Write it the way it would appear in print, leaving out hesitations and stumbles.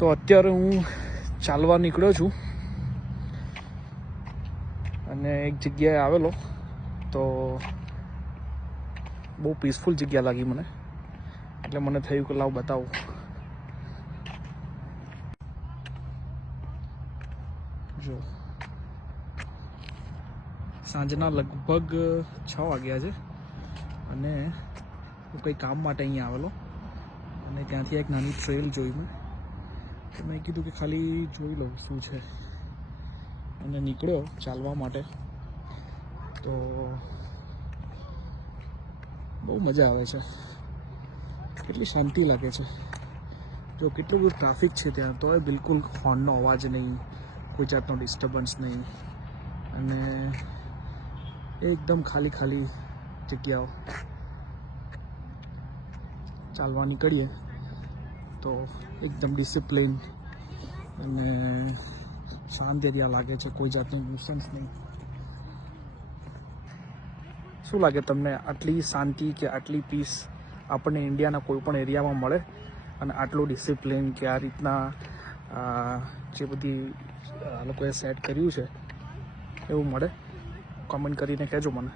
તો અત્યારે હું ચાલવા નીકળ્યો છું અને એક જગ્યાએ આવેલો તો બહુ પીસફુલ જગ્યા લાગી મને, એટલે મને થયું કે લાવ બતાવું. જો સાંજના લગભગ 6 વાગ્યા છે અને હું કંઈ કામ માટે અહીંયા આવેલો અને ત્યાંથી એક નાની ટ્રેલ જોઈ મેં, તો મેં કીધું કે ખાલી જોઈ લઉં શું છે, અને નીકળ્યો ચાલવા માટે. તો બહુ મજા આવે છે, કેટલી શાંતિ લાગે છે. જો કેટલું બધું ટ્રાફિક છે ત્યાં, તો એ બિલકુલ હોર્નનો અવાજ નહીં, કોઈ જાતનો ડિસ્ટર્બન્સ નહીં, અને એકદમ ખાલી ખાલી જગ્યાઓ. ચાલવા નીકળીએ તો એકદમ ડિસિપ્લિન અને શાંત એરિયા લાગે છે, કોઈ જાતનું ન્યુસન્સ નહીં. શું લાગે તમને આટલી શાંતિ કે આટલી પીસ આપણને ઇન્ડિયાના કોઈ પણ એરિયામાં મળે, અને આટલું ડિસિપ્લિન કે આ રીતના જે બધી લોકોએ સેટ કર્યું છે એવું મળે? કોમેન્ટ કરીને કહેજો મને.